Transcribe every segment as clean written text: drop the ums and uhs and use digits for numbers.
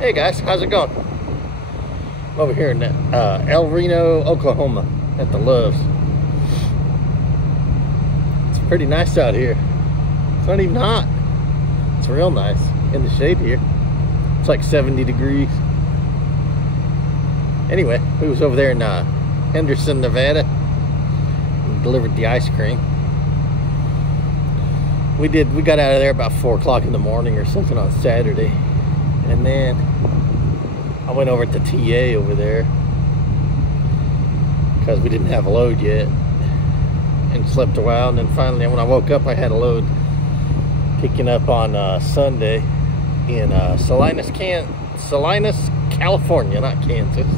Hey guys, how's it going? I'm over here in El Reno, Oklahoma at the Loves. It's pretty nice out here. It's not even hot. It's real nice in the shade here. It's like 70 degrees. Anyway, we was over there in Henderson, Nevada. We delivered the ice cream. We got out of there about 4 o'clock in the morning or something on Saturday. And then I went over to TA over there because we didn't have a load yet, and slept a while. And then finally, when I woke up, I had a load picking up on Sunday in Salinas, California, not Kansas.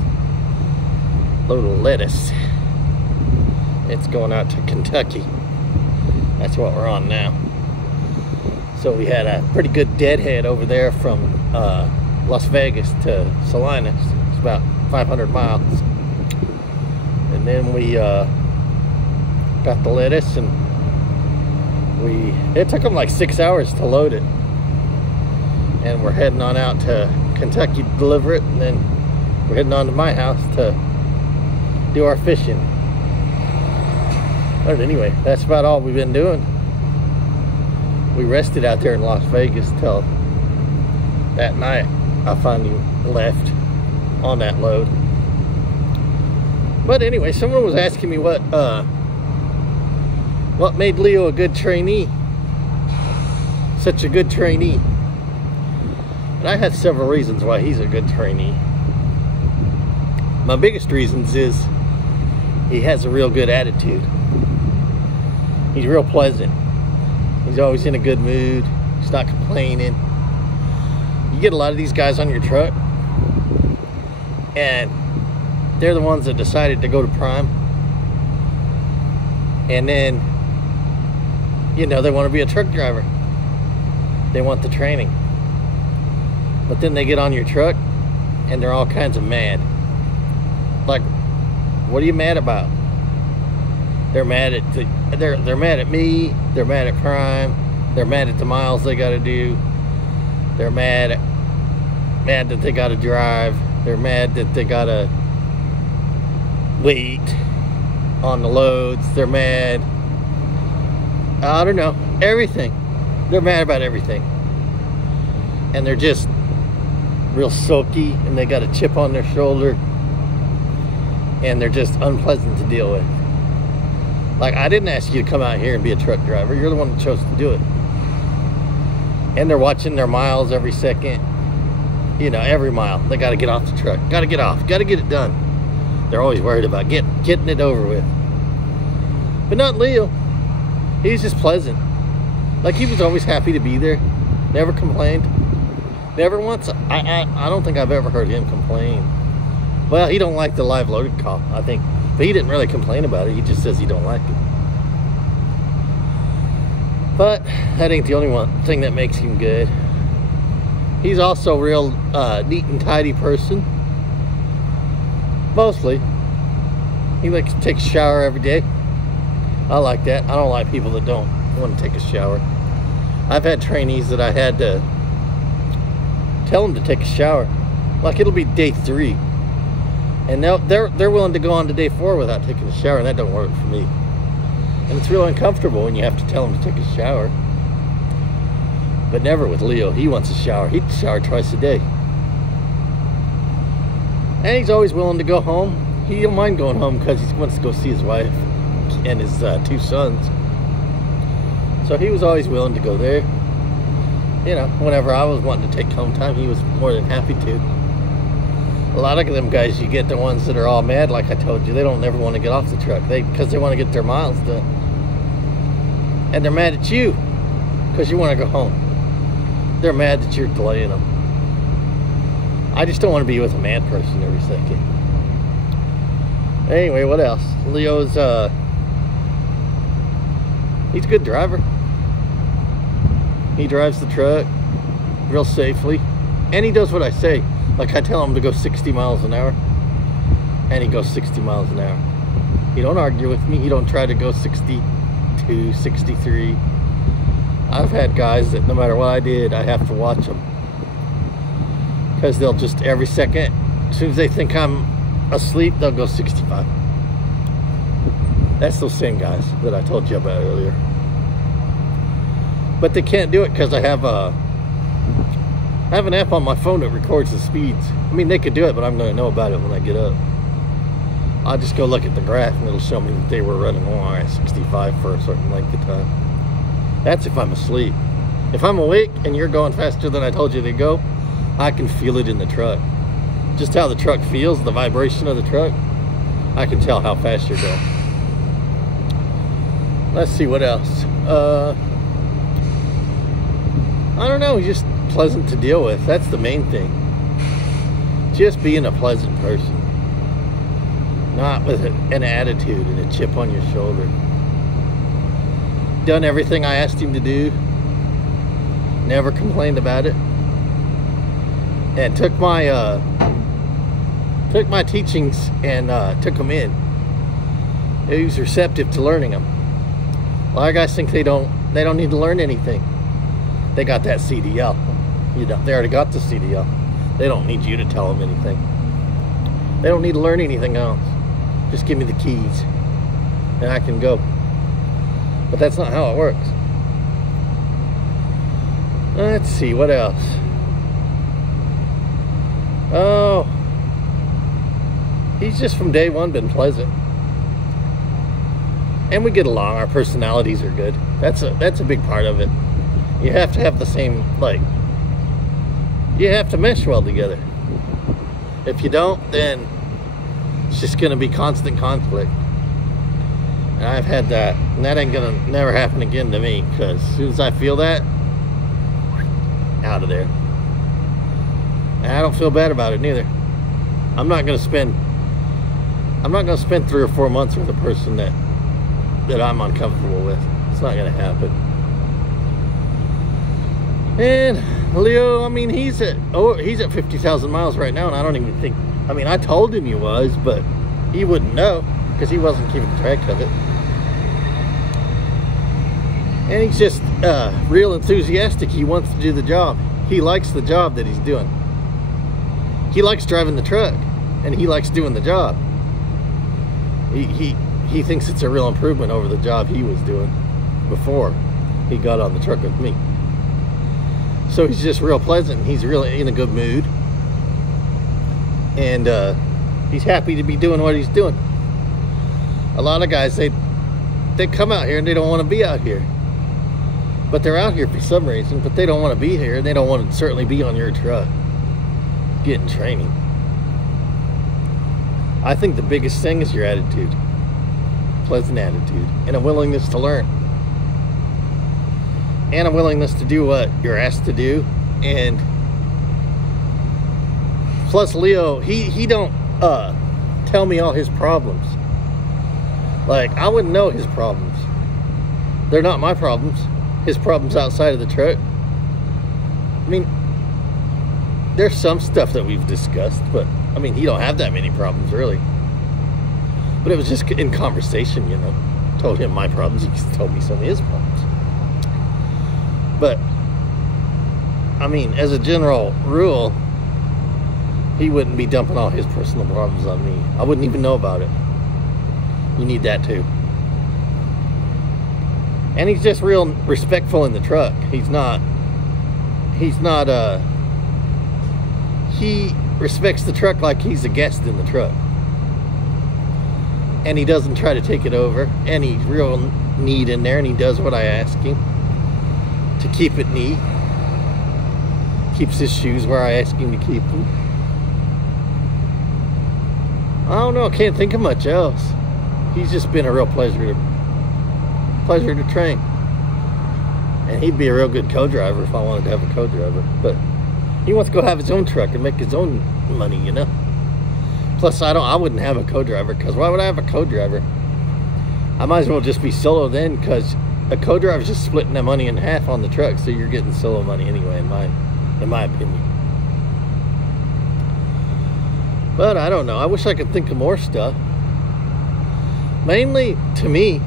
Load of lettuce. It's going out to Kentucky. That's what we're on now. So we had a pretty good deadhead over there from Las Vegas to Salinas. It's about 500 miles. And then we got the lettuce, and it took them like 6 hours to load it. And we're heading on out to Kentucky to deliver it, and then we're heading on to my house to do our fishing. But anyway, that's about all we've been doing. We rested out there in Las Vegas till that night I finally left on that load. But anyway, someone was asking me what made Leo a good trainee, such a good trainee. And I had several reasons why he's a good trainee. My biggest reasons is he has a real good attitude. He's real pleasant. He's always in a good mood. He's not complaining. You get a lot of these guys on your truck, and they're the ones that decided to go to Prime. And then, you know, they want to be a truck driver. They want the training. But then they get on your truck, and they're all kinds of mad. Like, what are you mad about? They're mad at they're mad at me. They're mad at Prime. They're mad at the miles they got to do. They're mad that they got to drive. They're mad that they got to wait on the loads. They're mad. I don't know. Everything. They're mad about everything. And they're just real sulky, and they got a chip on their shoulder. And they're just unpleasant to deal with. Like, I didn't ask you to come out here and be a truck driver. You're the one that chose to do it. And they're watching their miles every second. You know, every mile. They got to get off the truck. Got to get off. Got to get it done. They're always worried about getting it over with. But not Leo. He's just pleasant. Like, he was always happy to be there. Never complained. Never once. I don't think I've ever heard him complain. Well, he don't like the live loaded call, I think. But he didn't really complain about it. He just says he don't like it. But that ain't the only thing that makes him good. He's also a real neat and tidy person. Mostly. He likes to take a shower every day. I like that. I don't like people that don't want to take a shower. I've had trainees that I had to tell them to take a shower. Like, it'll be day 3. And now they're willing to go on to day 4 without taking a shower, and that don't work for me. And it's real uncomfortable when you have to tell them to take a shower. But never with Leo. He wants a shower. He'd shower twice a day. And he's always willing to go home. He don't mind going home because he wants to go see his wife and his 2 sons. So he was always willing to go there. You know, whenever I was wanting to take home time, he was more than happy to. A lot of them guys, you get the ones that are all mad, like I told you. They don't never want to get off the truck because they want to get their miles done. And they're mad at you because you want to go home. They're mad that you're delaying them. I just don't want to be with a mad person every second. Anyway, what else? Leo's, he's a good driver. He drives the truck real safely. And he does what I say. Like, I tell him to go 60 miles an hour, and he goes 60 miles an hour. He don't argue with me. He don't try to go 62, 63. I've had guys that no matter what I did, I have to watch them. Because they'll just every second, as soon as they think I'm asleep, they'll go 65. That's those same guys that I told you about earlier. But they can't do it because I have an app on my phone that records the speeds. I mean, they could do it, but I'm going to know about it when I get up. I'll just go look at the graph and it'll show me that they were running along at 65 for a certain length of time. That's if I'm asleep. If I'm awake and you're going faster than I told you to go, I can feel it in the truck. Just how the truck feels, the vibration of the truck, I can tell how fast you're going. Let's see what else. I don't know, he's just pleasant to deal with. That's the main thing. Just being a pleasant person. Not with an attitude and a chip on your shoulder. Done everything I asked him to do. Never complained about it. And took my teachings and took them in. He was receptive to learning them. A lot of guys think they don't need to learn anything. They got that CDL. You know, they already got the CDL. They don't need you to tell them anything. They don't need to learn anything else. Just give me the keys and I can go. But that's not how it works. Let's see, what else? Oh, he's just from day one been pleasant. And we get along, our personalities are good. That's a big part of it. You have to have the same, you have to mesh well together. If you don't, then it's just gonna be constant conflict. And I've had that, and that ain't gonna never happen again to me, because as soon as I feel that, out of there. And I don't feel bad about it neither. I'm not gonna spend 3 or 4 months with a person that I'm uncomfortable with. It's not gonna happen. And Leo, I mean, he's at 50,000 miles right now, and I don't even think, I mean, I told him he was, but he wouldn't know because he wasn't keeping track of it. And he's just real enthusiastic. He wants to do the job. He likes the job that he's doing. He likes driving the truck, and he likes doing the job. He thinks it's a real improvement over the job he was doing before he got on the truck with me. So he's just real pleasant, and he's really in a good mood. And he's happy to be doing what he's doing. A lot of guys, they come out here and they don't want to be out here. But they're out here for some reason, but they don't want to be here, and they don't want to certainly be on your truck getting training. I think the biggest thing is your attitude. Pleasant attitude. And a willingness to learn. And a willingness to do what you're asked to do. And plus Leo, he don't tell me all his problems. Like, I wouldn't know his problems. They're not my problems. His problems outside of the truck. I mean, there's some stuff that we've discussed, but I mean, he don't have that many problems really. But it was just in conversation, you know. Told him my problems, he told me some of his problems. But I mean, as a general rule, he wouldn't be dumping all his personal problems on me. I wouldn't even know about it. You need that too. And he's just real respectful in the truck. He respects the truck like he's a guest in the truck. And he doesn't try to take it over. And he's real neat in there, and he does what I ask him to keep it neat. Keeps his shoes where I ask him to keep them. I don't know, I can't think of much else. He's just been a real pleasure to train. And he'd be a real good co-driver if I wanted to have a co-driver. But he wants to go have his own truck and make his own money, you know. Plus, I wouldn't have a co-driver, because why would I have a co-driver? I might as well just be solo then, because a co-driver is just splitting that money in half on the truck, so you're getting solo money anyway, in my opinion. But I don't know. I wish I could think of more stuff. Mainly, to me,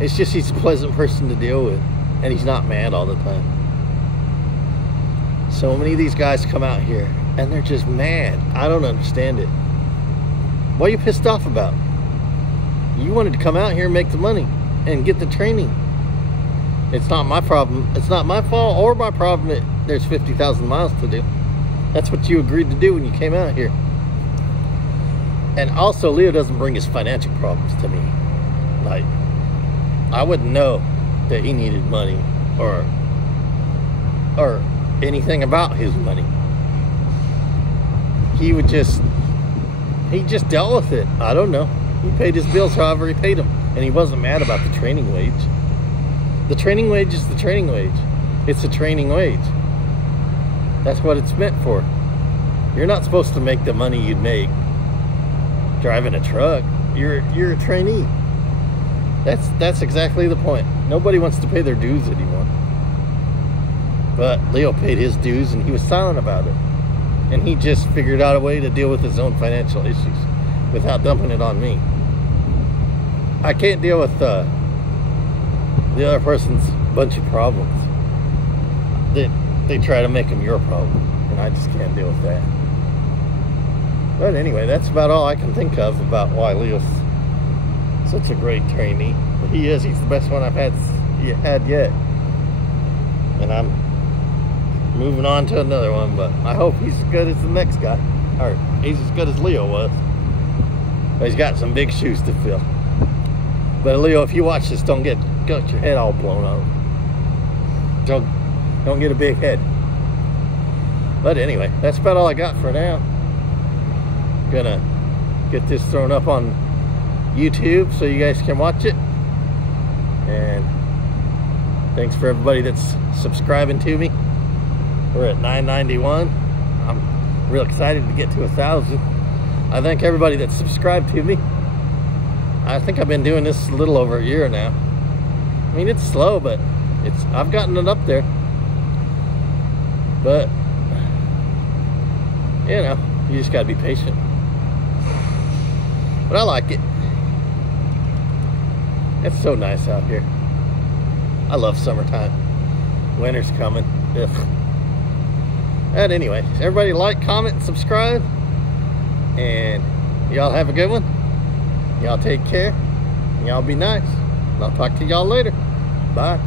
it's just he's a pleasant person to deal with, and he's not mad all the time. So many of these guys come out here And they're just mad. I don't understand it. What are you pissed off about? You wanted to come out here and make the money and get the training. It's not my problem. It's not my fault or my problem that there's 50,000 miles to do. That's what you agreed to do when you came out here. And also, Leo doesn't bring his financial problems to me. Like, I wouldn't know that he needed money or anything about his money. He just dealt with it. I don't know. He paid his bills however he paid them. And he wasn't mad about the training wage. The training wage is the training wage. It's a training wage. That's what it's meant for. You're not supposed to make the money you'd make driving a truck. You're a trainee. That's exactly the point. Nobody wants to pay their dues anymore. But Leo paid his dues and he was silent about it. And he just figured out a way to deal with his own financial issues without dumping it on me. I can't deal with the other person's bunch of problems. They try to make them your problem, and I just can't deal with that. But anyway, that's about all I can think of about why Leo's such a great trainee. He is. He's the best one I've had yet. And I'm moving on to another one, but I hope he's as good as the next guy. Or he's as good as Leo was. But he's got some big shoes to fill. But Leo, if you watch this, don't get your head all blown up. Don't get a big head. But anyway, that's about all I got for now. Gonna get this thrown up on YouTube so you guys can watch it. And thanks for everybody that's subscribing to me. We're at 991. I'm real excited to get to 1,000. I thank everybody that's subscribed to me. I think I've been doing this a little over a year now. I mean, it's slow, but I've gotten it up there. But you know, you just gotta be patient. But I like it. It's so nice out here. I love summertime. Winter's coming. Ugh. And anyway, everybody like, comment, and subscribe. And y'all have a good one. Y'all take care. Y'all be nice. And I'll talk to y'all later. Bye.